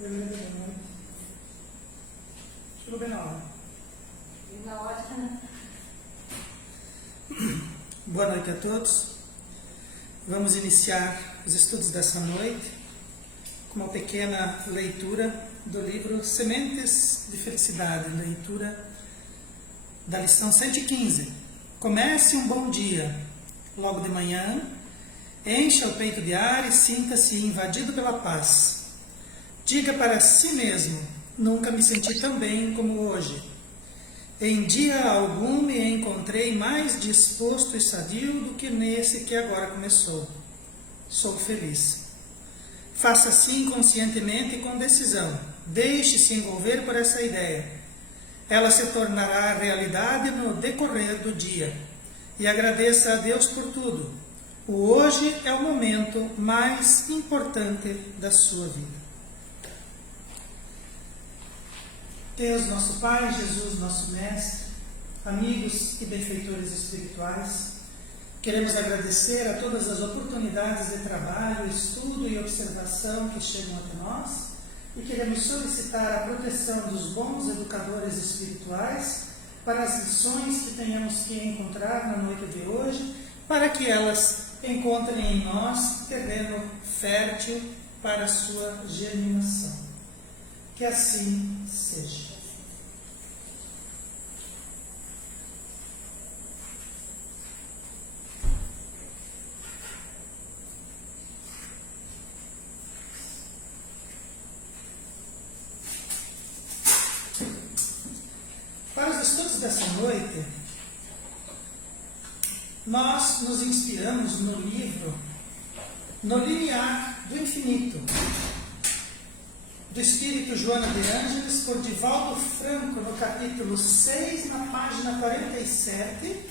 Beleza, boa noite. Chegou bem na hora. Na hora, né? Boa noite a todos. Vamos iniciar os estudos dessa noite com uma pequena leitura do livro Sementes de Felicidade, leitura da lição 115. Comece um bom dia. Logo de manhã, encha o peito de ar e sinta-se invadido pela paz. Diga para si mesmo: nunca me senti tão bem como hoje. Em dia algum me encontrei mais disposto e sadio do que nesse que agora começou. Sou feliz. Faça assim conscientemente e com decisão. Deixe-se envolver por essa ideia. Ela se tornará realidade no decorrer do dia. E agradeça a Deus por tudo. O hoje é o momento mais importante da sua vida. Deus, nosso Pai, Jesus, nosso Mestre, amigos e benfeitores espirituais, queremos agradecer a todas as oportunidades de trabalho, estudo e observação que chegam até nós e queremos solicitar a proteção dos bons educadores espirituais para as lições que tenhamos que encontrar na noite de hoje, para que elas encontrem em nós terreno fértil para a sua germinação. Que assim seja. Para os estudos dessa noite, nós nos inspiramos no livro No Limiar do Infinito, do Espírito Joana de Ângeles, por Divaldo Franco, no capítulo 6, na página 47.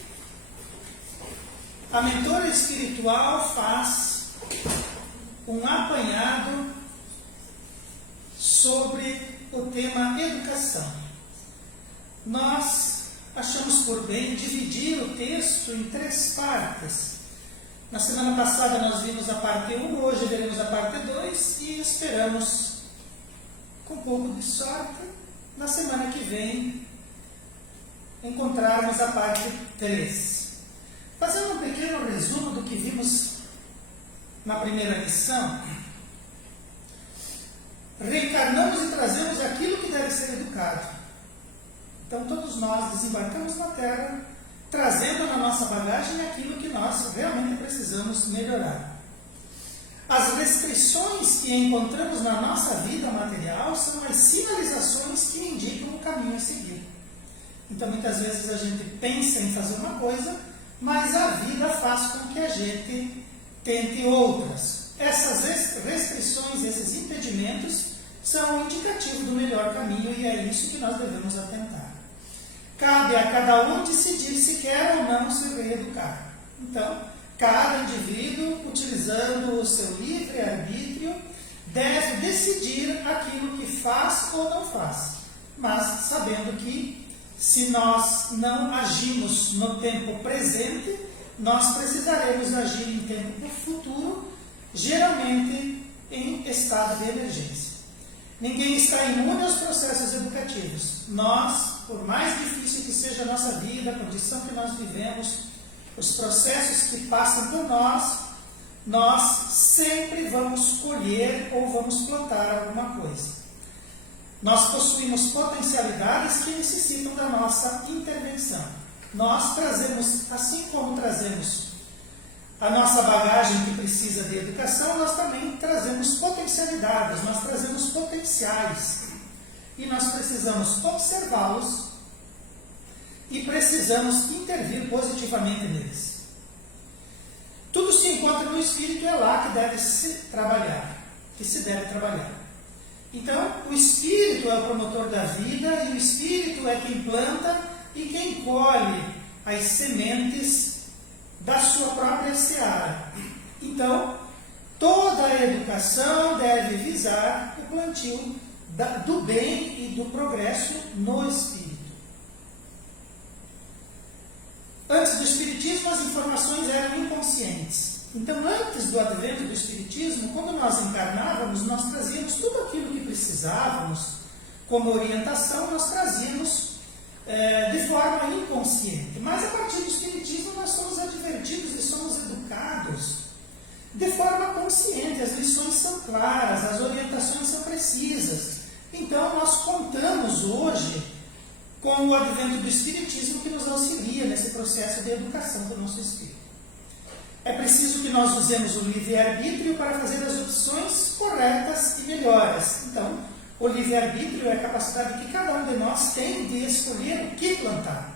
A mentora espiritual faz um apanhado sobre o tema educação. Nós achamos por bem dividir o texto em 3 partes. Na semana passada nós vimos a parte 1, hoje veremos a parte 2 e esperamos, com um pouco de sorte, na semana que vem, encontrarmos a parte 3. Fazendo um pequeno resumo do que vimos na primeira lição, reencarnamos e trazemos aquilo que deve ser educado. Então todos nós desembarcamos na Terra, trazendo na nossa bagagem aquilo que nós realmente precisamos melhorar. As restrições que encontramos na nossa vida material são as sinalizações que indicam o caminho a seguir. Então, muitas vezes a gente pensa em fazer uma coisa, mas a vida faz com que a gente tente outras. Essas restrições, esses impedimentos, são um indicativo do melhor caminho e é isso que nós devemos atentar. Cabe a cada um decidir se quer ou não se reeducar. Então, cada indivíduo, utilizando o seu livre-arbítrio, deve decidir aquilo que faz ou não faz, mas sabendo que, se nós não agimos no tempo presente, nós precisaremos agir em tempo futuro, geralmente em estado de emergência. Ninguém está imune aos processos educativos. Nós, por mais difícil que seja a nossa vida, a condição que nós vivemos, os processos que passam por nós sempre vamos colher ou vamos plantar alguma coisa. Nós possuímos potencialidades que necessitam da nossa intervenção. Nós trazemos, assim como trazemos a nossa bagagem que precisa de educação, nós também trazemos potencialidades, nós trazemos potenciais. E nós precisamos observá-los e precisamos intervir positivamente neles. Tudo se encontra no Espírito e é lá que deve se trabalhar, que se deve trabalhar. Então, o Espírito é o promotor da vida e o Espírito é quem planta e quem colhe as sementes da sua própria seara. Então, toda a educação deve visar o plantio do bem e do progresso no Espírito. Antes do Espiritismo, as informações eram inconscientes. Então, antes do advento do Espiritismo, quando nós encarnávamos, nós trazíamos tudo aquilo que precisávamos precisávamos como orientação, nós trazíamos de forma inconsciente. Mas a partir do Espiritismo nós somos advertidos e somos educados de forma consciente. As lições são claras, as orientações são precisas. Então nós contamos hoje com o advento do Espiritismo que nos auxilia nesse processo de educação do nosso espírito. É preciso que nós usemos o livre-arbítrio para fazer as opções corretas e melhores. Então, o livre-arbítrio é a capacidade que cada um de nós tem de escolher o que plantar.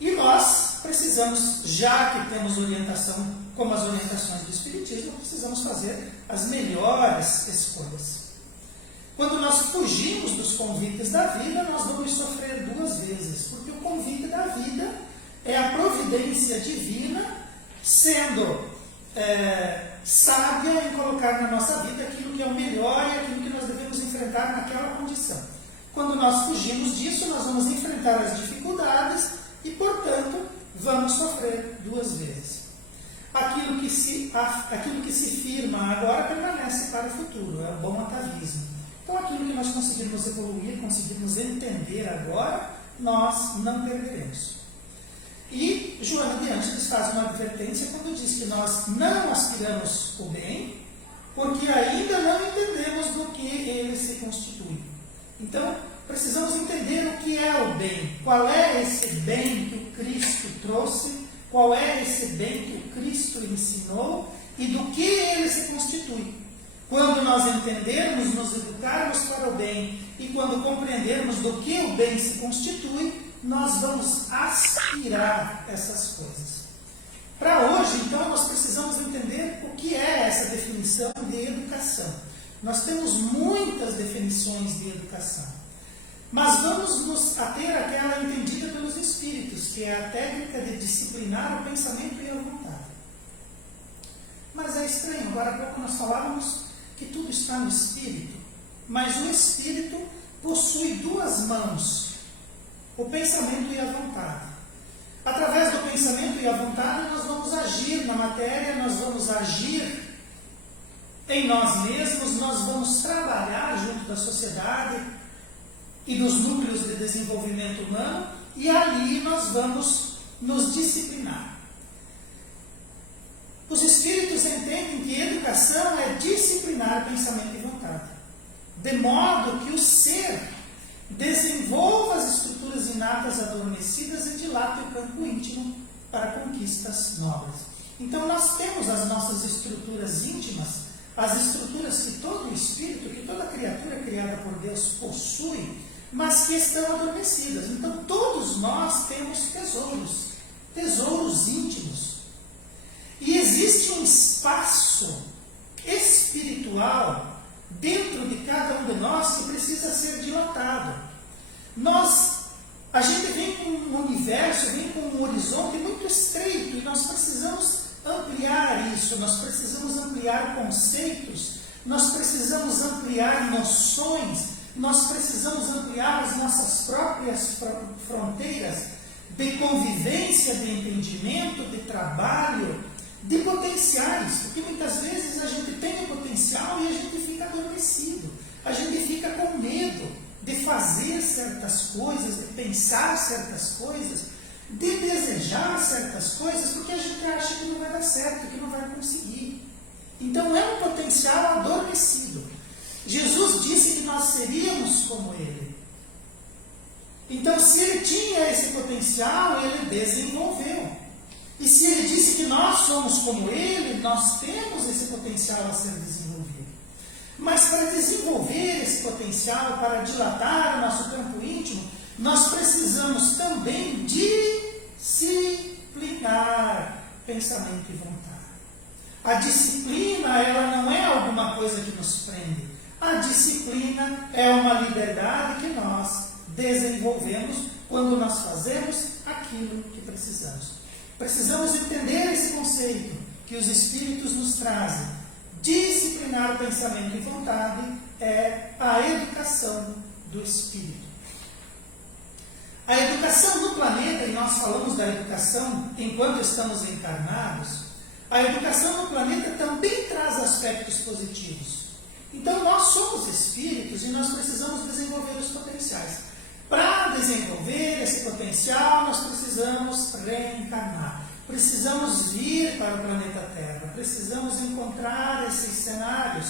E nós precisamos, já que temos orientação, como as orientações do Espiritismo, precisamos fazer as melhores escolhas. Quando nós fugimos dos convites da vida, nós vamos sofrer duas vezes, porque o convite da vida é a providência divina sendo sábia em colocar na nossa vida aquilo que é o melhor e aquilo que nós devemos enfrentar naquela condição. Quando nós fugimos disso, nós vamos enfrentar as dificuldades e, portanto, vamos sofrer duas vezes. Aquilo que se firma agora permanece para o futuro, é o bom atavismo. Então, aquilo que nós conseguirmos evoluir, conseguirmos entender agora, nós não perderemos. E Joana de Ângeles faz uma advertência quando diz que nós não aspiramos o bem, porque ainda não entendemos do que ele se constitui. Então, precisamos entender o que é o bem, qual é esse bem que o Cristo trouxe, qual é esse bem que o Cristo ensinou e do que ele se constitui. Quando nós entendermos, nos educarmos para o bem e quando compreendermos do que o bem se constitui, nós vamos aspirar essas coisas. Para hoje, então, nós precisamos entender o que é essa definição de educação. Nós temos muitas definições de educação, mas vamos nos ater àquela entendida pelos Espíritos, que é a técnica de disciplinar o pensamento e a vontade. Mas é estranho, agora há pouco nós falávamos que tudo está no Espírito, mas o Espírito possui duas mãos, o pensamento e a vontade. Através do pensamento e a vontade nós vamos agir na matéria, nós vamos agir em nós mesmos, nós vamos trabalhar junto da sociedade e dos núcleos de desenvolvimento humano e ali nós vamos nos disciplinar. Os Espíritos entendem que educação é disciplinar pensamento e vontade, de modo que o ser desenvolva as estruturas inatas adormecidas e dilate o campo íntimo para conquistas nobres. Então nós temos as nossas estruturas íntimas, as estruturas que todo espírito, que toda criatura criada por Deus possui, mas que estão adormecidas. Então todos nós temos tesouros íntimos. E existe um espaço espiritual dentro de cada um de nós que precisa ser dilatado. A gente vem com um universo, vem com um horizonte muito estreito e nós precisamos ampliar isso, nós precisamos ampliar conceitos, nós precisamos ampliar noções, nós precisamos ampliar as nossas próprias fronteiras de convivência, de entendimento, de trabalho, de potenciais, porque muitas vezes a gente tem o potencial e a gente fica adormecido, a gente fica com medo de fazer certas coisas, de pensar certas coisas, de desejar certas coisas, porque a gente acha que não vai dar certo, que não vai conseguir. Então é um potencial adormecido. Jesus disse que nós seríamos como Ele. Então, se Ele tinha esse potencial, Ele desenvolveu. E se Ele disse que nós somos como Ele, nós temos esse potencial a ser desenvolvido. Mas para desenvolver esse potencial, para dilatar o nosso campo íntimo, nós precisamos também disciplinar pensamento e vontade. A disciplina, ela não é alguma coisa que nos prende. A disciplina é uma liberdade que nós desenvolvemos quando nós fazemos aquilo que precisamos. Precisamos entender esse conceito que os Espíritos nos trazem. Disciplinar o pensamento e vontade é a educação do Espírito. A educação no planeta, e nós falamos da educação enquanto estamos encarnados, a educação no planeta também traz aspectos positivos. Então nós somos espíritos e nós precisamos desenvolver os potenciais. Para desenvolver esse potencial, nós precisamos reencarnar. Precisamos vir para o planeta Terra. Precisamos encontrar esses cenários.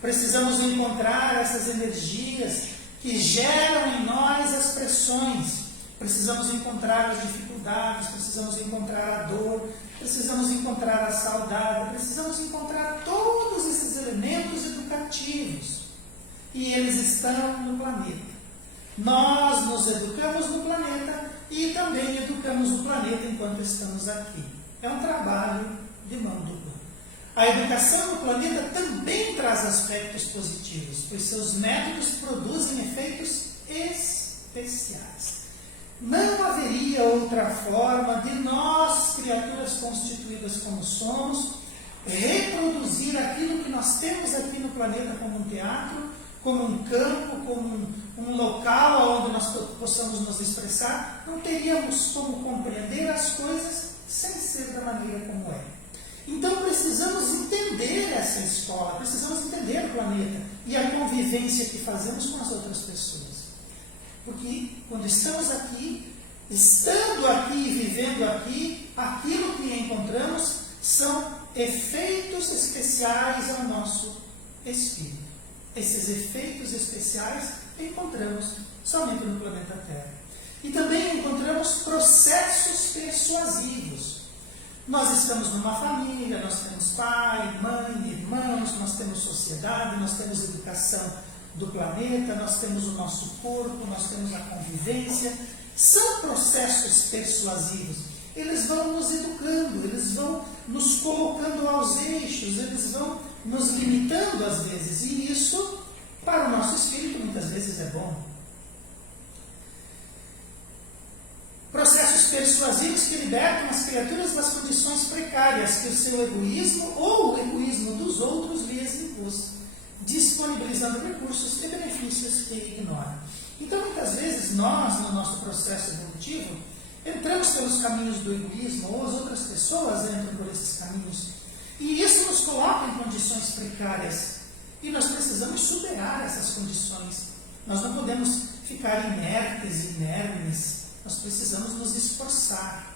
Precisamos encontrar essas energias que geram em nós as pressões. Precisamos encontrar as dificuldades, precisamos encontrar a dor, precisamos encontrar a saudade, precisamos encontrar todos esses elementos educativos. E eles estão no planeta. Nós nos educamos no planeta e também educamos o planeta enquanto estamos aqui. É um trabalho de mão dupla. A educação no planeta também traz aspectos positivos, pois seus métodos produzem efeitos especiais. Não haveria outra forma de nós, criaturas constituídas como somos, reproduzir aquilo que nós temos aqui no planeta como um teatro, como um campo, como um local onde nós possamos nos expressar. Não teríamos como compreender as coisas sem ser da maneira como é. Então precisamos entender essa escola, precisamos entender o planeta e a convivência que fazemos com as outras pessoas. Porque quando estamos aqui, estando aqui e vivendo aqui, aquilo que encontramos são efeitos especiais ao nosso espírito. Esses efeitos especiais encontramos somente no planeta Terra. E também encontramos processos persuasivos. Nós estamos numa família, nós temos pai, mãe, irmãos, nós temos sociedade, nós temos educação do planeta, nós temos o nosso corpo, nós temos a convivência. São processos persuasivos. Eles vão nos educando, eles vão nos colocando aos eixos, eles vão nos limitando às vezes. E isso, para o nosso espírito, muitas vezes é bom. Processos persuasivos que libertam as criaturas das condições precárias que o seu egoísmo ou o egoísmo dos outros lhes impôs, disponibilizando recursos e benefícios que ignoram. Então, muitas vezes, nós, no nosso processo evolutivo, entramos pelos caminhos do egoísmo, ou as outras pessoas entram por esses caminhos, e isso nos coloca em condições precárias, e nós precisamos superar essas condições. Nós não podemos ficar inertes e inermes, nós precisamos nos esforçar.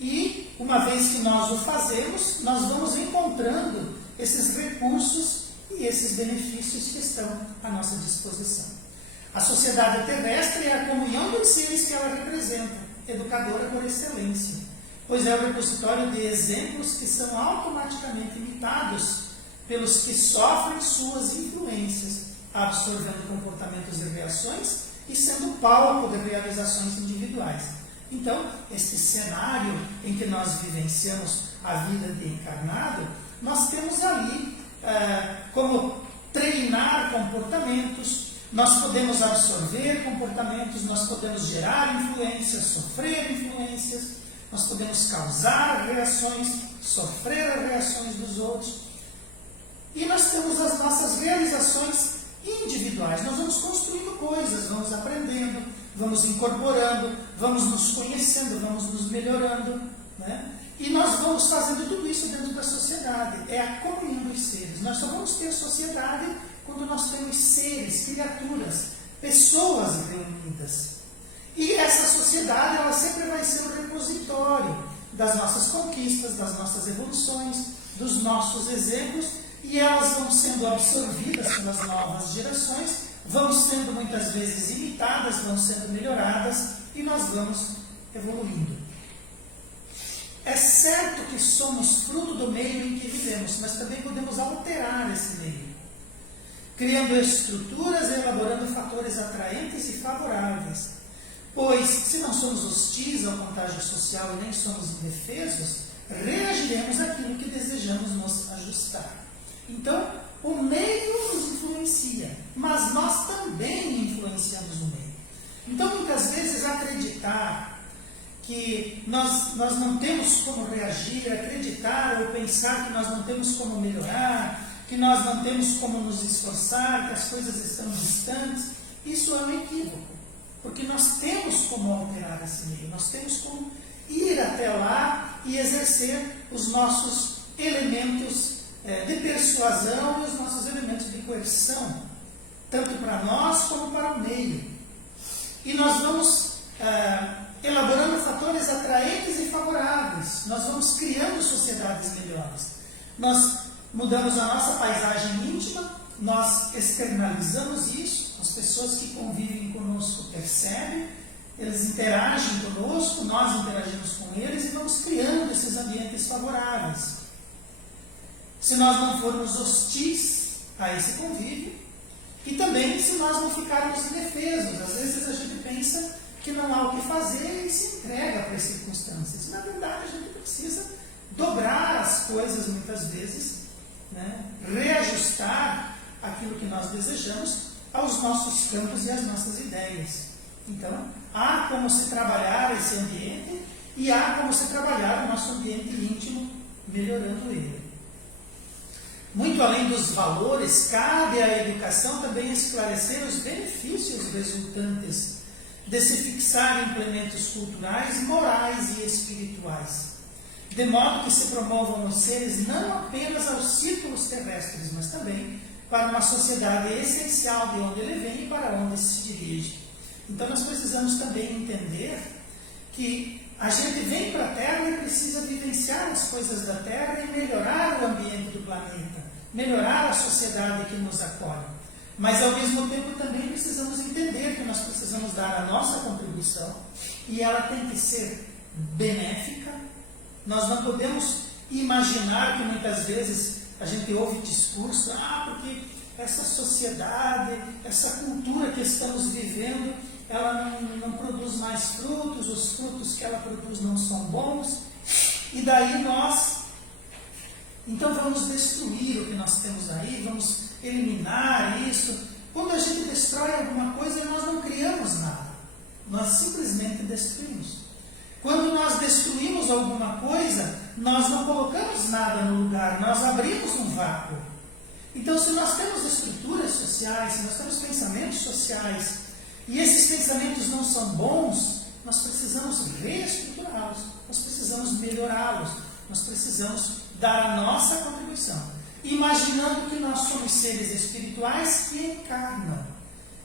E, uma vez que nós o fazemos, nós vamos encontrando esses recursos e esses benefícios que estão à nossa disposição. A sociedade terrestre é a comunhão dos seres que ela representa, educadora por excelência, pois é o repositório de exemplos que são automaticamente imitados pelos que sofrem suas influências, absorvendo comportamentos e reações e sendo palco de realizações individuais. Então, este cenário em que nós vivenciamos a vida de encarnado, nós temos ali como treinar comportamentos, nós podemos absorver comportamentos, nós podemos gerar influências, sofrer influências, nós podemos causar reações, sofrer as reações dos outros. E nós temos as nossas realizações individuais. Nós vamos construindo coisas, vamos aprendendo, vamos incorporando, vamos nos conhecendo, vamos nos melhorando, né? E nós vamos fazendo tudo isso dentro da sociedade. É a comunhão dos seres. Nós só vamos ter sociedade quando nós temos seres, criaturas, pessoas reunidas. E essa sociedade, ela sempre vai ser o repositório das nossas conquistas, das nossas evoluções, dos nossos exemplos, e elas vão sendo absorvidas pelas novas gerações, vão sendo muitas vezes imitadas, vão sendo melhoradas, e nós vamos evoluindo. É certo que somos fruto do meio em que vivemos, mas também podemos alterar esse meio, criando estruturas e elaborando fatores atraentes e favoráveis. Pois, se não somos hostis ao contágio social e nem somos indefesos, reagiremos àquilo que desejamos nos ajustar. Então, o meio nos influencia, mas nós também influenciamos o meio. Então, muitas vezes, acreditar que nós não temos como reagir, acreditar ou pensar que nós não temos como melhorar, que nós não temos como nos esforçar, que as coisas estão distantes, isso é um equívoco. Porque nós temos como alterar esse meio, nós temos como ir até lá e exercer os nossos elementos de persuasão e os nossos elementos de coerção tanto para nós como para o meio. E nós vamos elaborando fatores atraentes e favoráveis. Nós vamos criando sociedades melhores. Nós mudamos a nossa paisagem íntima, nós externalizamos isso, as pessoas que convivem conosco percebem, eles interagem conosco, nós interagimos com eles e vamos criando esses ambientes favoráveis. Se nós não formos hostis a esse convívio, e também se nós não ficarmos indefesos. Às vezes a gente pensa que não há o que fazer e se entrega para as circunstâncias. Na verdade, a gente precisa dobrar as coisas muitas vezes, né? Reajustar aquilo que nós desejamos aos nossos campos e às nossas ideias. Então, há como se trabalhar esse ambiente e há como se trabalhar o nosso ambiente íntimo, melhorando ele. Muito além dos valores, cabe à educação também esclarecer os benefícios resultantes de se fixar em implementos culturais, morais e espirituais, de modo que se promovam os seres não apenas aos círculos terrestres, mas também para uma sociedade essencial de onde ele vem e para onde se dirige. Então nós precisamos também entender que a gente vem para a Terra e precisa vivenciar as coisas da Terra e melhorar o ambiente do planeta, melhorar a sociedade que nos acolhe. Mas ao mesmo tempo também precisamos entender que nós precisamos dar a nossa contribuição e ela tem que ser benéfica. Nós não podemos imaginar que muitas vezes a gente ouve discurso, porque essa sociedade, essa cultura que estamos vivendo, ela não produz mais frutos, os frutos que ela produz não são bons, e daí nós, então vamos destruir o que nós temos aí, vamos eliminar isso. Quando a gente destrói alguma coisa, nós não criamos nada, nós simplesmente destruímos. Quando nós destruímos alguma coisa, nós não colocamos nada no lugar, nós abrimos um vácuo. Então, se nós temos estruturas sociais, se nós temos pensamentos sociais, e esses pensamentos não são bons, nós precisamos reestruturá-los, nós precisamos melhorá-los, nós precisamos dar a nossa contribuição, imaginando que nós somos seres espirituais que encarnam,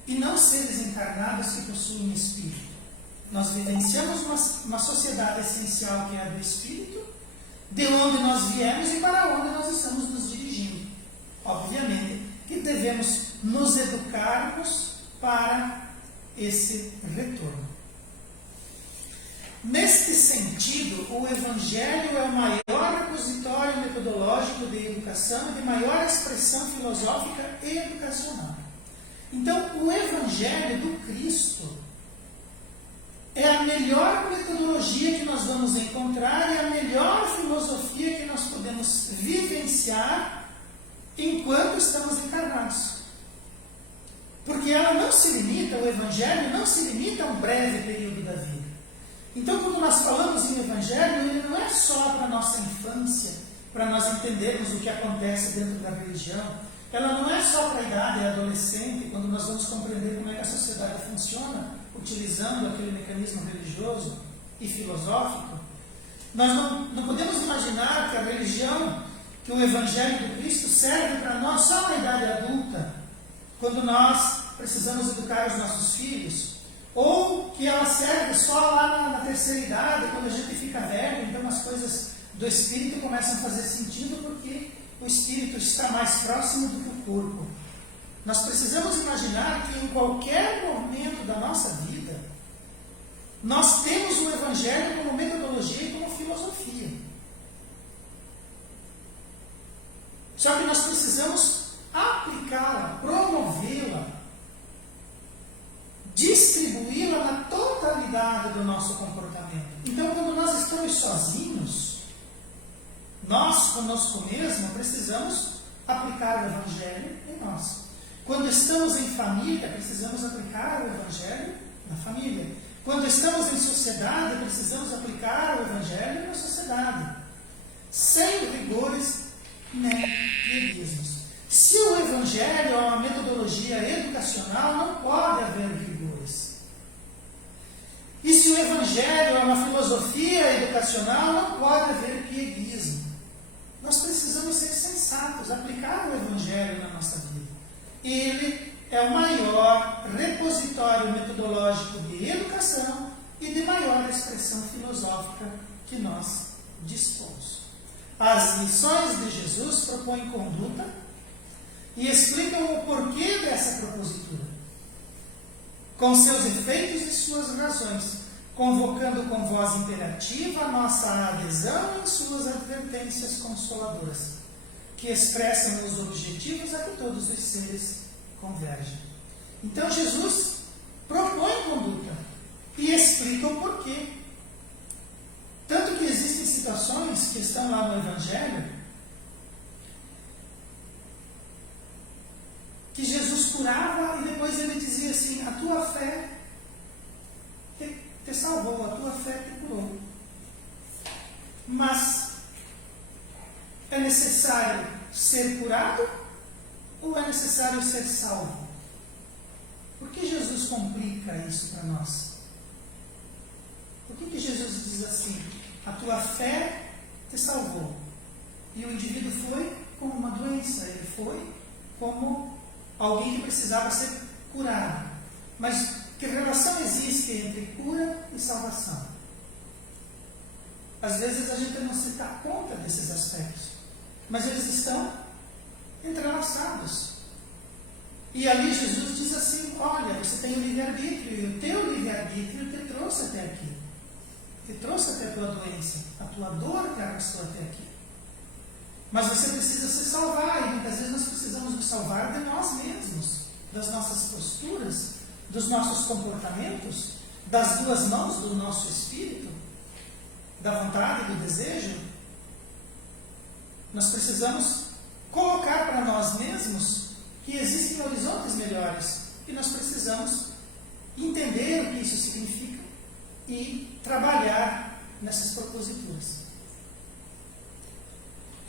e não seres encarnados que possuem espírito. Nós vivenciamos uma sociedade essencial que é a do espírito, de onde nós viemos e para onde nós estamos nos dirigindo. Obviamente que devemos nos educarmos para esse retorno. Neste sentido, o Evangelho é o maior repositório metodológico de educação e de maior expressão filosófica e educacional. Então, o Evangelho do Cristo é a melhor metodologia que nós vamos encontrar e a melhor filosofia que nós podemos vivenciar enquanto estamos encarnados. Porque ela não se limita, o Evangelho não se limita a um breve período da vida. Então, quando nós falamos em Evangelho, ele não é só para a nossa infância, para nós entendermos o que acontece dentro da religião. Ela não é só para a idade adolescente, quando nós vamos compreender como é que a sociedade funciona, utilizando aquele mecanismo religioso e filosófico. Nós não podemos imaginar que a religião, que o Evangelho do Cristo serve para nós só na idade adulta, quando nós precisamos educar os nossos filhos, ou que ela serve só lá na terceira idade, quando a gente fica velho, então as coisas do espírito começam a fazer sentido porque o espírito está mais próximo do que o corpo. Nós precisamos imaginar que em qualquer momento da nossa vida, nós temos o Evangelho como metodologia e como filosofia. Só que nós precisamos aplicá-la, promovê-la, distribuí-la na totalidade do nosso comportamento. Então, quando nós estamos sozinhos, nós, conosco mesmo, precisamos aplicar o Evangelho em nós. Quando estamos em família, precisamos aplicar o Evangelho na família. Quando estamos em sociedade, precisamos aplicar o Evangelho na sociedade, sem rigores nem pieguismos. Se o Evangelho é uma metodologia educacional, não pode haver rigores. E se o Evangelho é uma filosofia educacional, não pode haver pieguismo. Nós precisamos ser sensatos, aplicar o Evangelho na nossa vida. Ele é o maior repositório metodológico de educação e de maior expressão filosófica que nós dispomos. As lições de Jesus propõem conduta e explicam o porquê dessa propositura, com seus efeitos e suas razões, convocando com voz imperativa a nossa adesão em suas advertências consoladoras, que expressam os objetivos a que todos os seres convergem. Então Jesus propõe conduta e explica o porquê. Tanto que existem situações que estão lá no Evangelho que Jesus curava e depois ele dizia assim: a tua fé te salvou, a tua fé te curou. Mas é necessário ser curado ou é necessário ser salvo? Por que Jesus complica isso para nós? Por que Jesus diz assim: a tua fé te salvou? E o indivíduo foi como uma doença, ele foi como alguém que precisava ser curado. Mas que relação existe entre cura e salvação? Às vezes a gente não se dá conta desses aspectos, mas eles estão entrelaçados. E ali Jesus diz assim: olha, você tem o livre-arbítrio, e o teu livre-arbítrio te trouxe até aqui. Te trouxe até a tua doença, a tua dor te arrastou até aqui. Mas você precisa se salvar, e muitas vezes nós precisamos nos salvar de nós mesmos, das nossas posturas, dos nossos comportamentos, das duas mãos do nosso espírito, da vontade e do desejo. Nós precisamos colocar para nós mesmos que existem horizontes melhores, e nós precisamos entender o que isso significa e trabalhar nessas proposituras.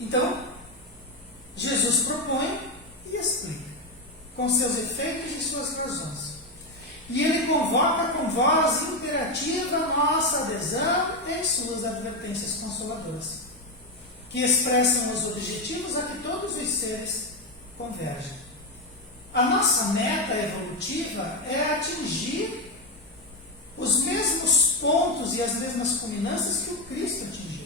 Então, Jesus propõe e explica, com seus efeitos e suas razões. E ele convoca com voz imperativa nossa adesão em suas advertências consoladoras, que expressam os objetivos a que todos os seres convergem. A nossa meta evolutiva é atingir os mesmos pontos e as mesmas culminâncias que o Cristo atingiu.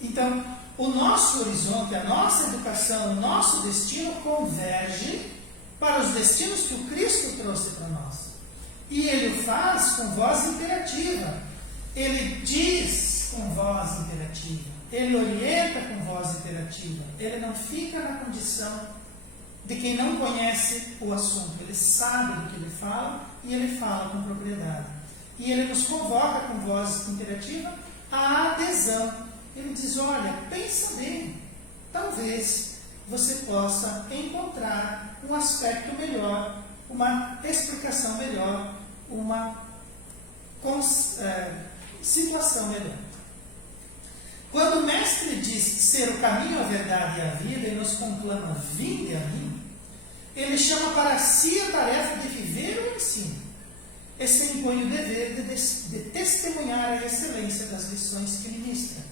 Então, o nosso horizonte, a nossa educação, o nosso destino converge para os destinos que o Cristo trouxe para nós. E ele o faz com voz imperativa. Ele diz com voz imperativa. Ele orienta com voz imperativa. Ele não fica na condição de quem não conhece o assunto. Ele sabe do que ele fala e ele fala com propriedade. E ele nos convoca com voz imperativa à adesão. Ele diz: olha, pensa bem, talvez você possa encontrar um aspecto melhor, uma explicação melhor, uma situação melhor. Quando o Mestre diz ser o caminho, a verdade e a vida e nos conclama: vinde a mim, ele chama para si a tarefa de viver o ensino. E se impõe o dever de testemunhar a excelência das lições que ministra,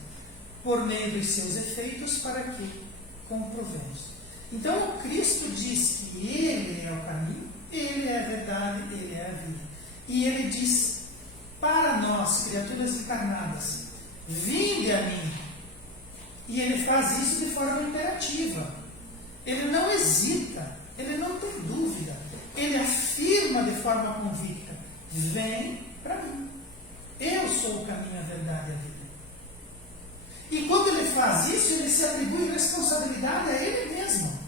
por meio dos seus efeitos, para que comprovemos. Então, o Cristo diz que Ele é o caminho, Ele é a verdade, Ele é a vida. E Ele diz para nós, criaturas encarnadas: vinde a mim. E Ele faz isso de forma imperativa. Ele não hesita, Ele não tem dúvida. Ele afirma de forma convicta: vem para mim. Eu sou o caminho, a verdade e a vida. E quando ele faz isso, ele se atribui responsabilidade a ele mesmo.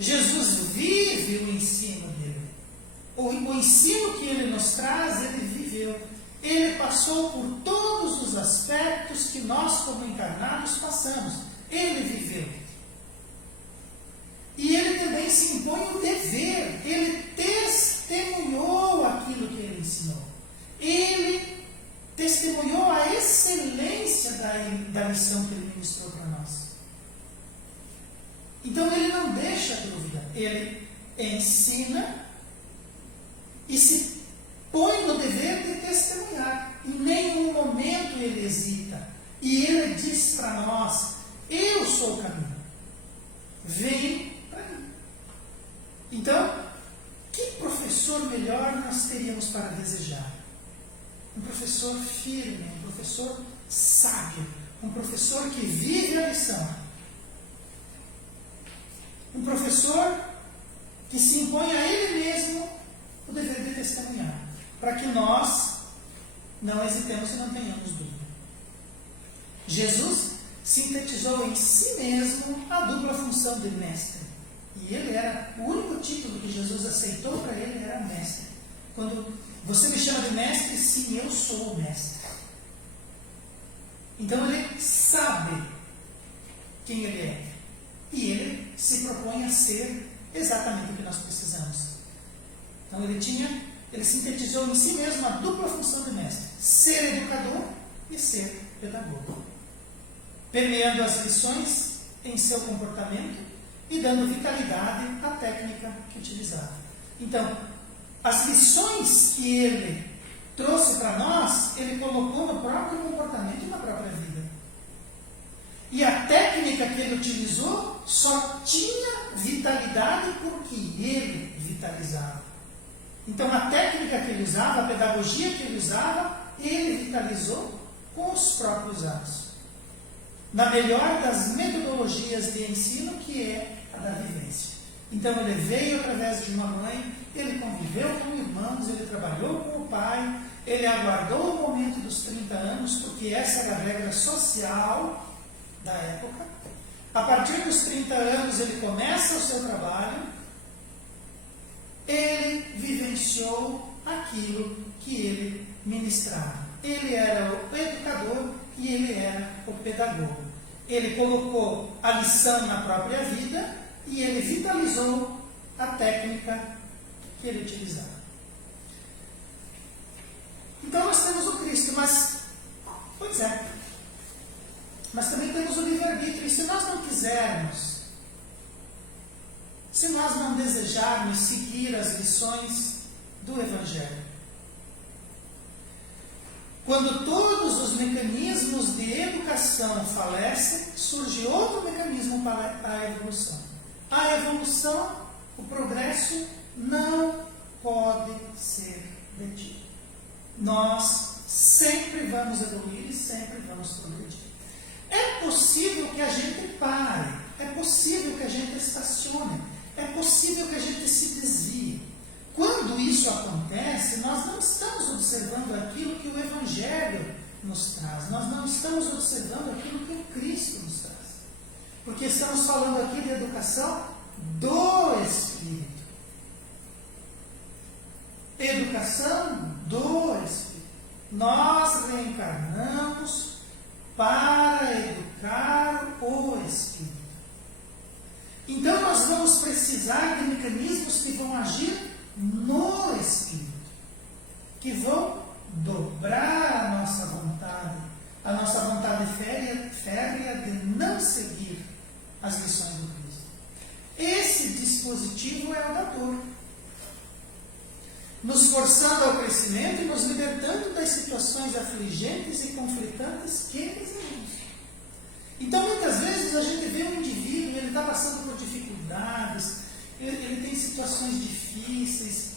Jesus vive o ensino dele. O ensino que ele nos traz, ele viveu. Ele passou por todos os aspectos que nós, como encarnados, passamos. Ele viveu. E ele também se impõe o dever. Ele testemunhou aquilo que ele ensinou. Ele testemunhou a excelência da lição que ele ministrou para nós. Então ele não deixa dúvida, ele ensina e se põe no dever de testemunhar. Em nenhum momento ele hesita. E ele diz para nós: eu sou o caminho. Vem para mim. Então, que professor melhor nós teríamos para desejar? Um professor firme, um professor sábio, um professor que vive a lição. Um professor que se impõe a ele mesmo o dever de testemunhar, para que nós não hesitemos e não tenhamos dúvida. Jesus sintetizou em si mesmo a dupla função de mestre. E ele era, o único título que Jesus aceitou para ele era mestre. Quando você me chama de mestre, sim, eu sou o mestre. Então ele sabe quem ele é. E ele se propõe a ser exatamente o que nós precisamos. Então ele sintetizou em si mesmo a dupla função de mestre: ser educador e ser pedagogo, permeando as lições em seu comportamento e dando vitalidade à técnica que utilizava. Então, as lições que ele trouxe para nós, ele colocou no próprio comportamento e na própria vida. E a técnica que ele utilizou só tinha vitalidade porque ele vitalizava. Então, a técnica que ele usava, a pedagogia que ele usava, ele vitalizou com os próprios atos. Na melhor das metodologias de ensino, que é a da vivência. Então, ele veio através de uma mãe, ele conviveu com irmãos, ele trabalhou com o pai, ele aguardou o momento dos 30 anos, porque essa era a regra social da época. A partir dos 30 anos, ele começa o seu trabalho. Ele vivenciou aquilo que ele ministrava. Ele era o educador e ele era o pedagogo. Ele colocou a lição na própria vida e ele vitalizou a técnica que ele utilizava. Então nós temos o Cristo, mas também temos o livre-arbítrio. E se nós não quisermos, se nós não desejarmos seguir as lições do Evangelho, quando todos os mecanismos de educação falecem, surge outro mecanismo para a evolução. A evolução, o progresso, não pode ser detido. Nós sempre vamos evoluir e sempre vamos progredir. É possível que a gente pare, é possível que a gente estacione, é possível que a gente se desvie. Quando isso acontece, nós não estamos observando aquilo que o Evangelho nos traz, nós não estamos observando aquilo que o Cristo nos traz. Porque estamos falando aqui de educação do Espírito. Educação do Espírito. Nós reencarnamos para educar o Espírito. Então nós vamos precisar de mecanismos que vão agir no Espírito, que vão dobrar a nossa vontade férrea de não seguir as lições do Cristo. Esse dispositivo é o da dor, nos forçando ao crescimento e nos libertando das situações afligentes e conflitantes que desejamos. Então, muitas vezes, a gente vê um indivíduo e ele está passando por dificuldades, ele tem situações difíceis,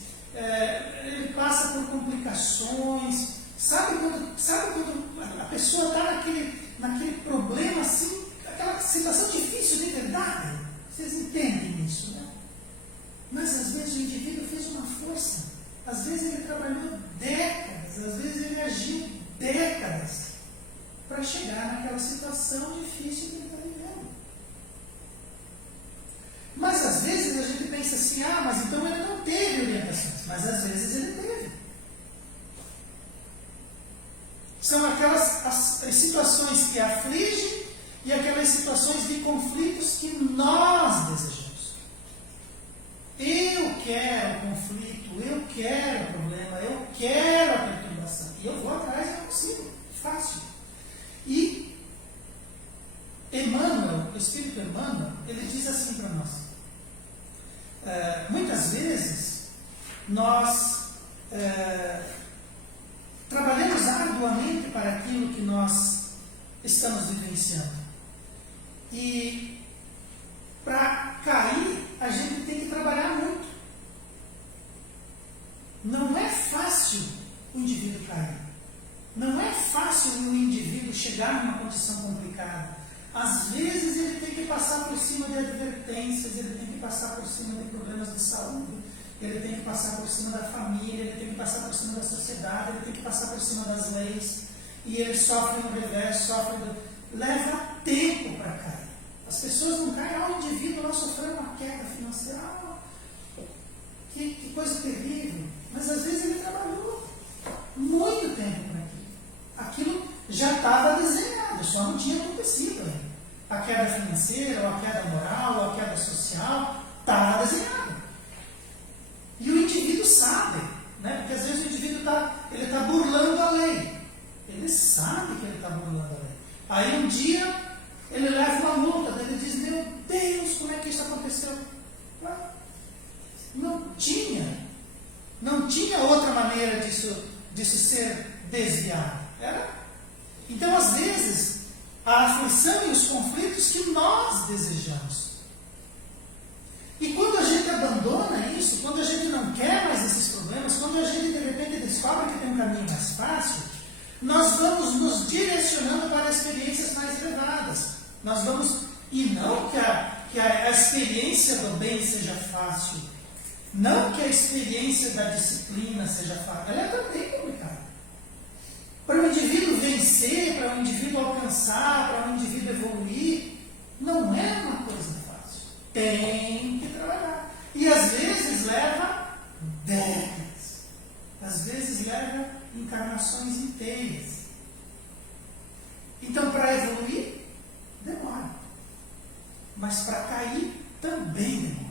ele passa por complicações. Sabe quando a pessoa está naquele problema assim, aquela situação difícil de verdade? Vocês entendem isso, né? Mas às vezes o indivíduo fez uma força, às vezes ele trabalhou décadas, às vezes ele agiu décadas para chegar naquela situação difícil que ele está vivendo. Mas às vezes a gente pensa assim, mas então ele não teve orientações. Mas às vezes ele teve. São aquelas as situações que afligem e aquelas situações de conflitos que nós desejamos. Eu quero conflito, eu quero problema, eu quero a perturbação. E eu vou atrás e eu consigo. Fácil. E Emmanuel, o Espírito Emmanuel, ele diz assim para nós. Muitas vezes nós trabalhamos arduamente para aquilo que nós estamos vivenciando. E para cair, a gente tem que trabalhar muito. doenças, ele tem que passar por cima de problemas de saúde, ele tem que passar por cima da família, ele tem que passar por cima da sociedade, ele tem que passar por cima das leis, e ele sofre no revés, leva tempo para cair. As pessoas não caem, o indivíduo lá sofrendo uma queda financeira, que coisa terrível. Mas às vezes ele trabalhou muito tempo para aquilo. Aquilo já estava desenhado, só não tinha acontecido ainda. A queda financeira, ou a queda moral, ou a queda social, estava desenhado. E o indivíduo sabe, né? Porque às vezes o indivíduo está burlando a lei. Ele sabe que ele está burlando a lei. Aí um dia ele leva uma multa, daí ele diz, meu Deus, como é que isso aconteceu? Não tinha outra maneira disso ser desviado. Então, às vezes, a aflição e os conflitos que nós desejamos. E quando a gente abandona isso, quando a gente não quer mais esses problemas, quando a gente de repente descobre que tem um caminho mais fácil, nós vamos nos direcionando para experiências mais elevadas. Nós vamos, e não que a experiência do bem seja fácil, não que a experiência da disciplina seja fácil, ela é também complicada. Para o indivíduo vencer, para o indivíduo alcançar, para o indivíduo evoluir, não é uma coisa fácil. Tem que trabalhar. E às vezes leva décadas. Às vezes leva encarnações inteiras. Então, para evoluir, demora. Mas para cair, também demora.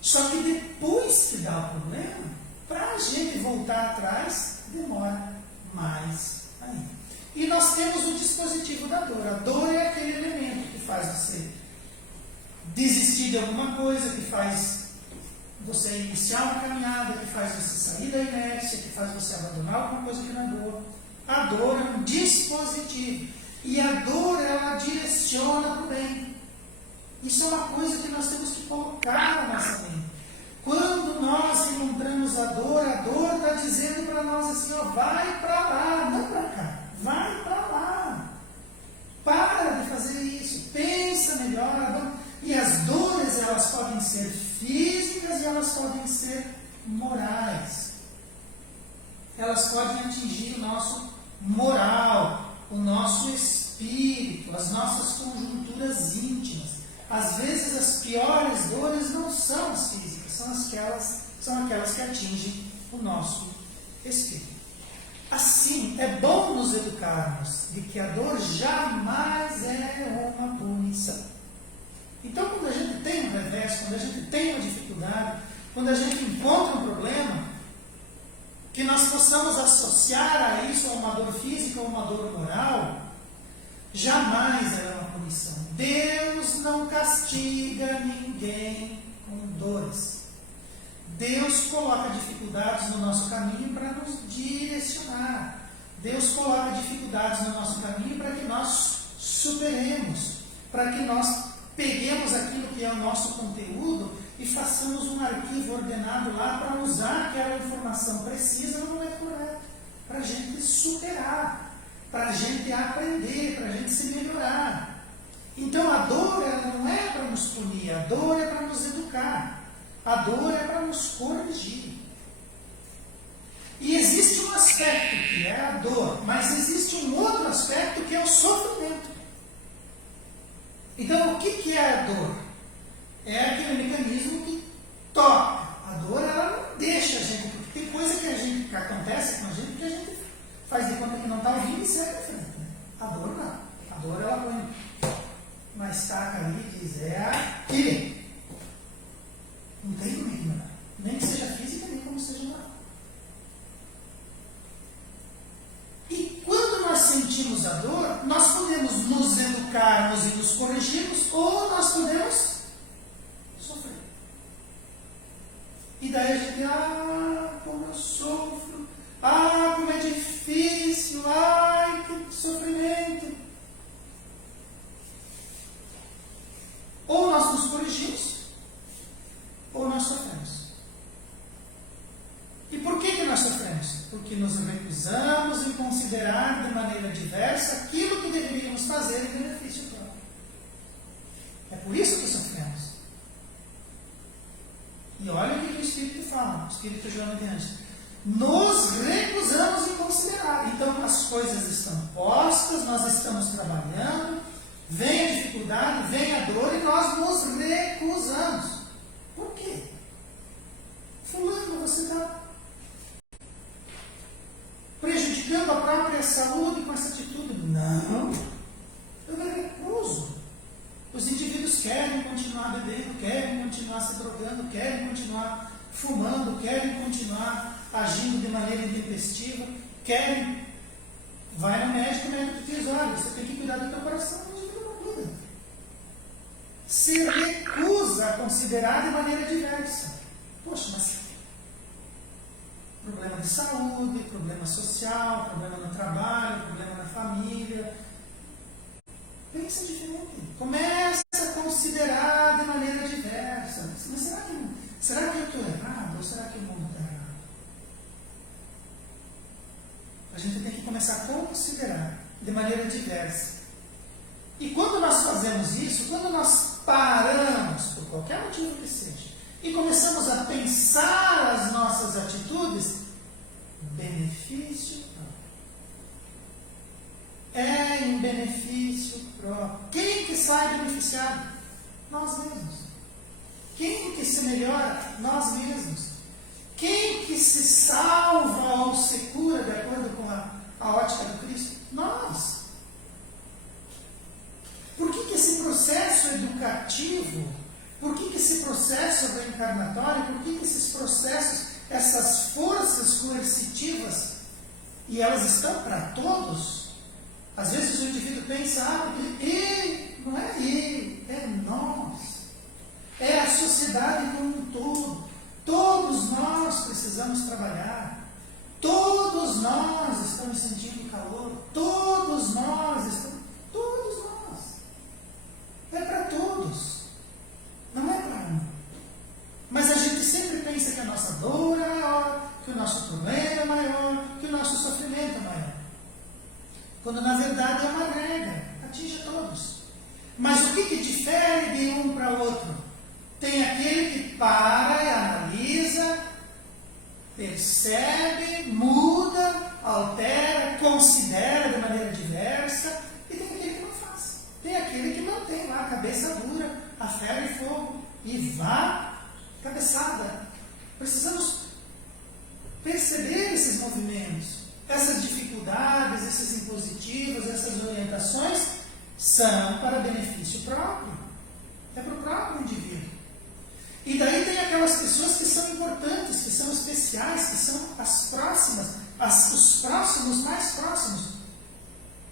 Só que depois que dá o problema, para a gente voltar atrás, demora mais ainda. E nós temos o dispositivo da dor. A dor é aquele elemento que faz você desistir de alguma coisa, que faz você iniciar uma caminhada, que faz você sair da inércia, que faz você abandonar alguma coisa que não é boa. A dor é um dispositivo. E a dor, ela direciona para o bem. Isso é uma coisa que nós temos que colocar na nossa mente. Quando nós encontramos a dor está dizendo para nós assim, vai para lá, não para cá, vai para lá. Para de fazer isso, pensa melhor. E as dores, elas podem ser físicas e elas podem ser morais. Elas podem atingir o nosso moral, o nosso espírito, as nossas conjunturas íntimas. Às vezes as piores dores não são as físicas, são aquelas que atingem o nosso espírito. Assim, é bom nos educarmos de que a dor jamais é uma punição. Então, quando a gente tem um revés, quando a gente tem uma dificuldade, quando a gente encontra um problema, que nós possamos associar a isso a uma dor física ou uma dor moral, jamais é uma punição. Deus não castiga ninguém com dores. Deus coloca dificuldades no nosso caminho para nos direcionar. Deus coloca dificuldades no nosso caminho para que nós superemos, para que nós peguemos aquilo que é o nosso conteúdo e façamos um arquivo ordenado lá para usar aquela informação precisa no momento correto, para a gente superar, para a gente aprender, para a gente se melhorar. Então a dor, ela não é para nos punir, a dor é para nos educar, a dor é para nos corrigir. E existe um aspecto que é a dor, mas existe um outro aspecto que é o sofrimento. Então o que é a dor? É aquele mecanismo que toca. A dor, ela não deixa a gente, porque tem coisa que acontece com a gente que a gente faz de conta que não está ouvindo e segue em frente. Né? A dor não. A dor, ela põe uma estaca ali e diz, é aqui. Não tem como ignorar. Nem que seja física, nem como seja moral. E quando nós sentimos a dor, nós podemos nos educarmos e nos corrigirmos, ou nós podemos sofrer. E daí a gente, como eu sofro, como é difícil, que sofrimento. Ou nós nos corrigimos, ou nós sofremos. E por que nós sofremos? Porque nos recusamos em considerar de maneira diversa aquilo que deveríamos fazer em benefício próprio. É por isso que sofremos. E olha o que o Espírito fala, o Espírito João adiante. Nos recusamos em considerar. Então as coisas estão postas, nós estamos trabalhando, vem a dificuldade, vem a dor e nós nos recusamos. Por quê? Fulano, você está prejudicando a própria saúde com essa atitude? Não, eu me recuso. Os indivíduos querem continuar bebendo, querem continuar se drogando, querem continuar fumando, querem continuar agindo de maneira intempestiva, querem. Vai no médico, o médico diz, olha, você tem que cuidar do teu coração, o indivíduo não cuida. Se recusa a considerar de maneira diversa. Poxa, mas problema de saúde, problema social, problema no trabalho, problema na família. Pensa diferente. Começa a considerar de maneira diversa. Mas será que eu estou errado ou será que o mundo está errado? A gente tem que começar a considerar de maneira diversa. E quando nós fazemos isso, quando nós paramos, por qualquer motivo que seja, e começamos a pensar as nossas atitudes, benefício próprio. É em benefício próprio. Quem que sai beneficiado? Nós mesmos. Quem que se melhora? Nós mesmos. Quem que se salva ou se cura de acordo com a ótica do Cristo? Nós. Por que esse processo educativo, por que esse processo reencarnatório, por que esses processos, essas forças coercitivas, e elas estão para todos? Às vezes o indivíduo pensa, não é ele, é nós. É a sociedade como um todo. Todos nós precisamos trabalhar. Todos nós estamos sentindo calor. Todos nós estamos. Todos nós. É para todos. Não é para um. Mas a gente sempre pensa que a nossa dor é maior, que o nosso problema é maior, que o nosso sofrimento é maior. Quando na verdade é uma regra, atinge a todos. Mas o que difere de um para o outro? Tem aquele que para e analisa, percebe, muda, altera, considera de maneira diversa, e tem aquele que não faz. Tem aquele que mantém lá a cabeça dura, a ferro e fogo, e vá cabeçada. Precisamos perceber esses movimentos, essas dificuldades, esses impositivos, essas orientações são para benefício próprio. É para o próprio indivíduo. E daí tem aquelas pessoas que são importantes, que são especiais, que são as próximas, os próximos, mais próximos,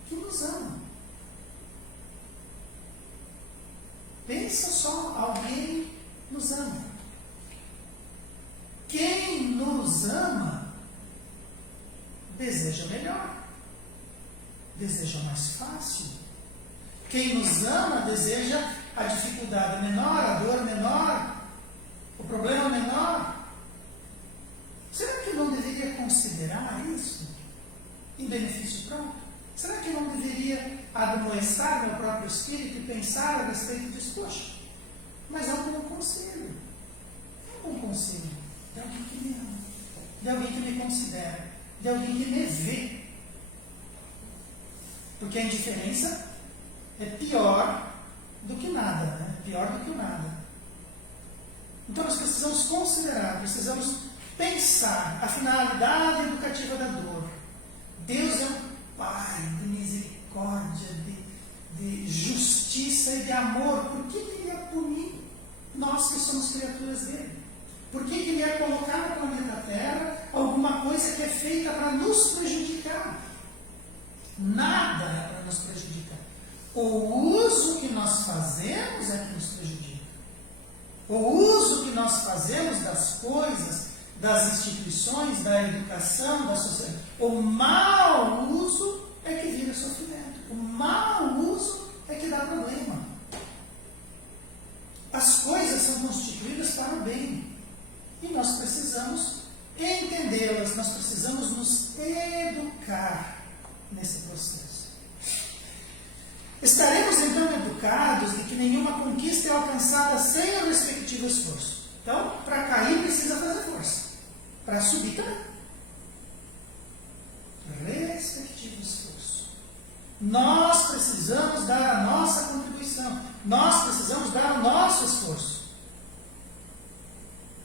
que nos amam. Pensa só, alguém nos ama. Quem nos ama deseja melhor, deseja mais fácil. Quem nos ama deseja a dificuldade menor, a dor menor, o problema menor. Será que não deveria considerar isso em benefício próprio? Será que não deveria admoestar meu próprio espírito e pensar a respeito disso? Poxa, mas é um bom conselho. É um bom conselho de alguém que me ama, de alguém que me considera, de alguém que me vê. Porque a indiferença é pior do que nada, né? Pior do que o nada. Então nós precisamos considerar, precisamos pensar a finalidade educativa da dor. Deus é um Pai de misericórdia, de justiça e de amor. Por que Ele ia punir nós que somos criaturas dele? Por que Ele ia colocar no planeta Terra alguma coisa que é feita para nos prejudicar? Nada é para nos prejudicar. O uso que nós fazemos é que nos prejudica. O uso que nós fazemos das coisas, das instituições, da educação, da sociedade, o mau uso é que vira sofrimento. O mau uso é que dá problema. As coisas são constituídas para o bem. E nós precisamos entendê-las, nós precisamos nos educar nesse processo. Estaremos então educados de que nenhuma conquista é alcançada sem o respectivo esforço. Então, para cair subir também. Respectivo esforço. Nós precisamos dar a nossa contribuição. Nós precisamos dar o nosso esforço.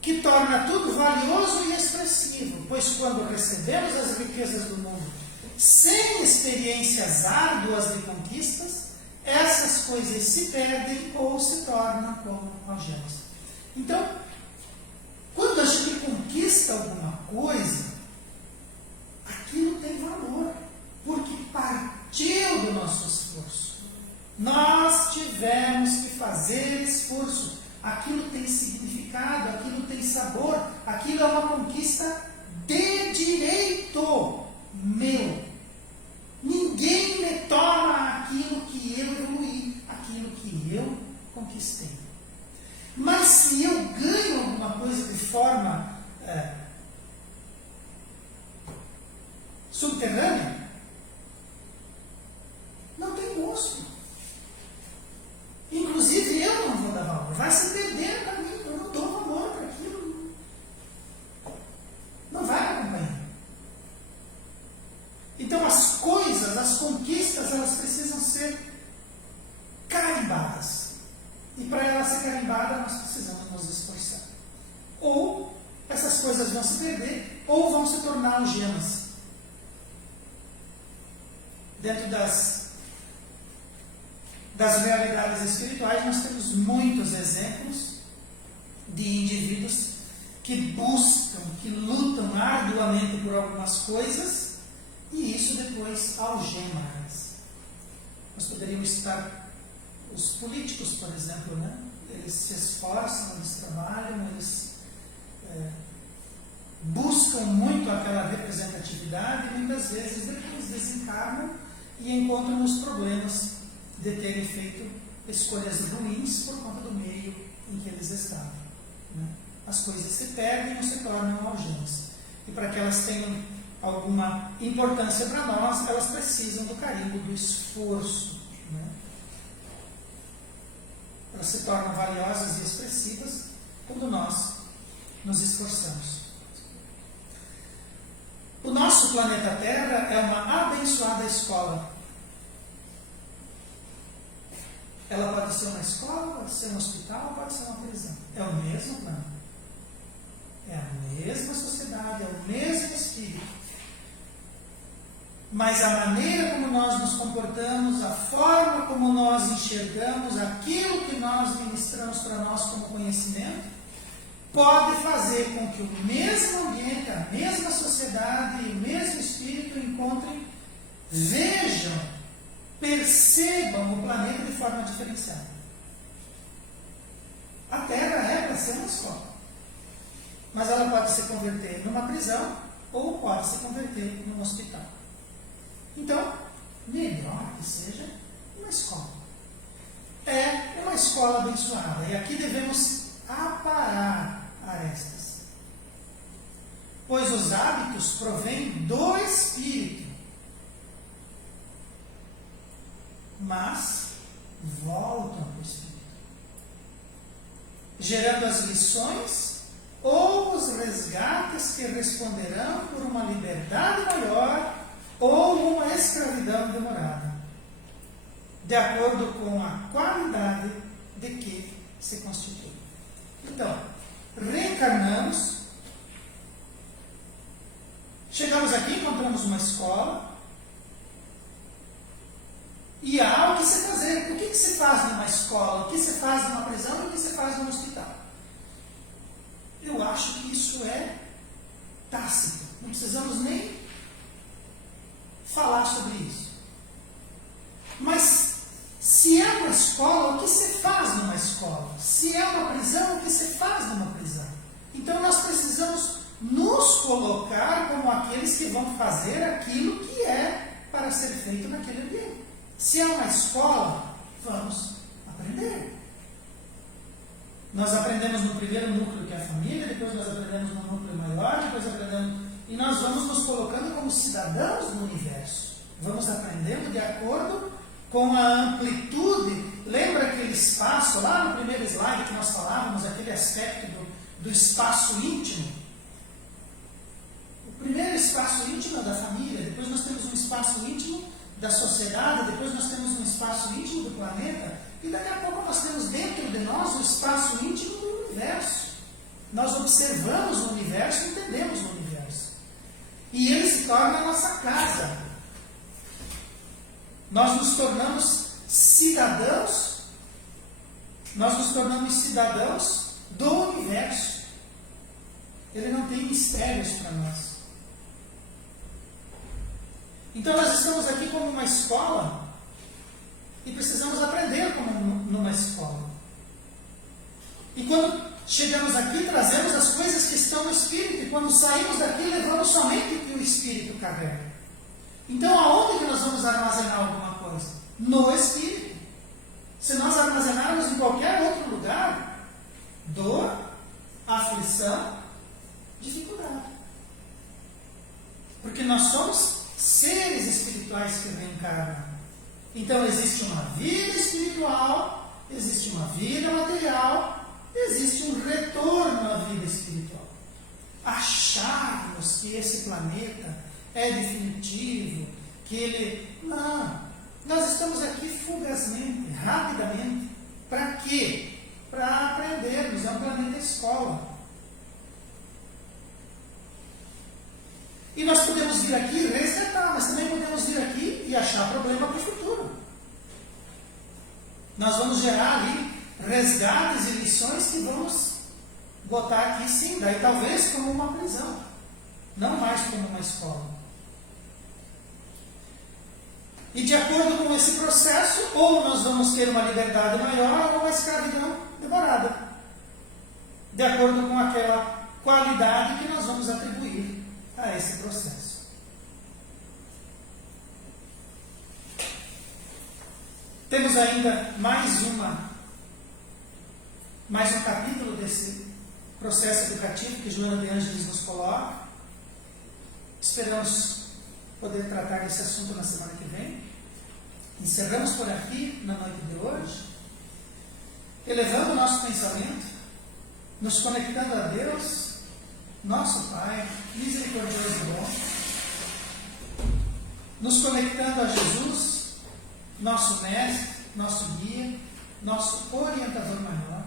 Que torna tudo valioso e expressivo, pois quando recebemos as riquezas do mundo sem experiências árduas de conquistas, essas coisas se perdem ou se tornam como algemas. Então, quando a gente conquista alguma coisa, aquilo tem valor, porque partiu do nosso esforço. Nós tivemos que fazer esforço. Aquilo tem significado, aquilo tem sabor, aquilo é uma conquista de direito meu. Ninguém me toma aquilo que eu evoluí, aquilo que eu conquistei. Mas se eu ganho alguma coisa de forma subterrânea, não tem gosto. Inclusive eu não vou dar valor. Vai se perder para mim, eu não dou valor para aquilo. Não vai me acompanhar. Então as coisas, as conquistas, elas precisam ser carimbadas. E para elas ser carimbadas, nós precisamos nos esforçar. Ou essas coisas vão se perder, ou vão se tornar algemas. Dentro das realidades espirituais, nós temos muitos exemplos de indivíduos que buscam, que lutam arduamente por algumas coisas, e isso depois algema elas. Nós poderíamos citar os políticos, por exemplo, né? Eles se esforçam, eles trabalham, eles buscam muito aquela representatividade e muitas vezes depois desencarnam e encontram os problemas de terem feito escolhas ruins por conta do meio em que eles estavam. Né? As coisas se perdem ou se tornam algemas. E para que elas tenham alguma importância para nós, elas precisam do carimbo, do esforço. Né? Elas se tornam valiosas e expressivas quando nós nos esforçamos. O nosso planeta Terra é uma abençoada escola. Ela pode ser uma escola, pode ser um hospital, pode ser uma prisão. É o mesmo plano. É a mesma sociedade, é o mesmo espírito. Mas a maneira como nós nos comportamos, a forma como nós enxergamos, aquilo que nós ministramos para nós como conhecimento, pode fazer com que o mesmo ambiente, a mesma sociedade e o mesmo espírito encontrem, vejam, percebam o planeta de forma diferenciada. A Terra é para ser uma escola, mas ela pode se converter numa prisão ou pode se converter num hospital. Então, melhor que seja uma escola. É uma escola abençoada. E aqui devemos aparar arestas. Pois os hábitos provêm do Espírito, mas voltam para o Espírito, gerando as lições ou os resgates que responderão por uma liberdade maior ou uma escravidão demorada, de acordo com a qualidade de que se constitui. Então, reencarnamos, chegamos aqui, encontramos uma escola, e há o que se fazer. O que se faz numa escola? O que se faz numa prisão e o que se faz num hospital? Eu acho que isso é tácito. Não precisamos nem falar sobre isso. Mas, se é uma escola, o que se faz numa escola? Se é uma prisão, o que se faz numa prisão? Então, nós precisamos nos colocar como aqueles que vão fazer aquilo que é para ser feito naquele ambiente. Se é uma escola, vamos aprender. Nós aprendemos no primeiro núcleo, que é a família, depois nós aprendemos no núcleo maior, depois aprendemos... E nós vamos nos colocando como cidadãos do universo. Vamos aprendendo de acordo com a amplitude. Lembra aquele espaço, lá no primeiro slide que nós falávamos, aquele aspecto do espaço íntimo? espaço íntimo da família, depois nós temos um espaço íntimo da sociedade, depois nós temos um espaço íntimo do planeta, e daqui a pouco nós temos dentro de nós o espaço íntimo do universo. Nós observamos o universo, entendemos o universo. E ele se torna a nossa casa. Nós nos tornamos cidadãos do universo. Ele não tem mistérios para nós. Então nós estamos aqui como uma escola e precisamos aprender como numa escola. E quando chegamos aqui, trazemos as coisas que estão no Espírito, e quando saímos daqui, levamos somente o que o Espírito carrega. Então, aonde que nós vamos armazenar alguma coisa? No Espírito. Se nós armazenarmos em qualquer outro lugar, dor, aflição, dificuldade. Porque nós somos seres espirituais que reencarnam. Então, existe uma vida espiritual, existe uma vida material, existe um retorno à vida espiritual. Acharmos que esse planeta é definitivo, que ele... Não. Nós estamos aqui fugazmente, rapidamente. Para quê? Para aprendermos. É um planeta escola. E nós podemos vir aqui e resgatar, mas também podemos vir aqui e achar problema para o futuro. Nós vamos gerar ali resgates e lições que vamos botar aqui, sim, daí talvez como uma prisão, não mais como uma escola. E de acordo com esse processo, ou nós vamos ter uma liberdade maior ou uma escravidão devorada, de acordo com aquela qualidade que nós vamos atribuir a esse processo. Temos ainda mais um capítulo desse processo educativo que Joana de Ângeles nos coloca. Esperamos poder tratar desse assunto na semana que vem. Encerramos por aqui, na noite de hoje, elevando o nosso pensamento, nos conectando a Deus, nosso Pai, misericordioso e bom, nos conectando a Jesus, nosso Mestre, nosso Guia, nosso orientador maior,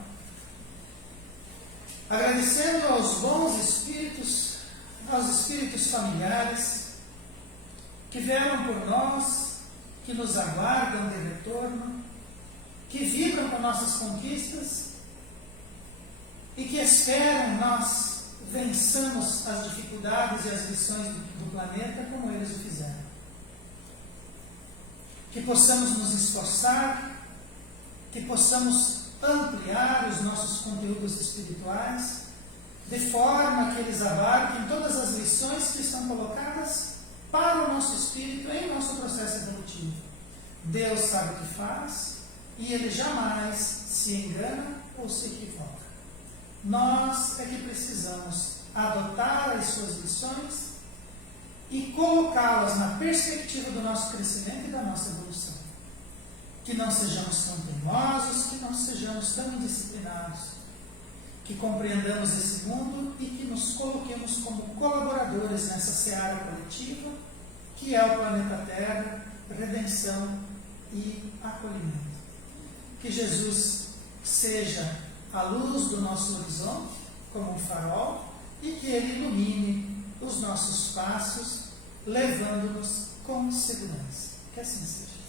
agradecendo aos bons espíritos, aos espíritos familiares, que vieram por nós, que nos aguardam de retorno, que vibram com nossas conquistas e que esperam nós vençamos as dificuldades e as lições do planeta como eles o fizeram. Que possamos nos esforçar, que possamos ampliar os nossos conteúdos espirituais, de forma que eles abarquem todas as lições que estão colocadas para o nosso espírito em nosso processo evolutivo. Deus sabe o que faz e Ele jamais se engana ou se equivoca. Nós é que precisamos adotar as suas lições e colocá-las na perspectiva do nosso crescimento e da nossa evolução. Que não sejamos tão teimosos, que não sejamos tão indisciplinados, que compreendamos esse mundo e que nos coloquemos como colaboradores nessa seara coletiva, que é o planeta Terra, redenção e acolhimento. Que Jesus seja a luz do nosso horizonte, como um farol, e que Ele ilumine os nossos passos, levando-nos com segurança. Que assim seja.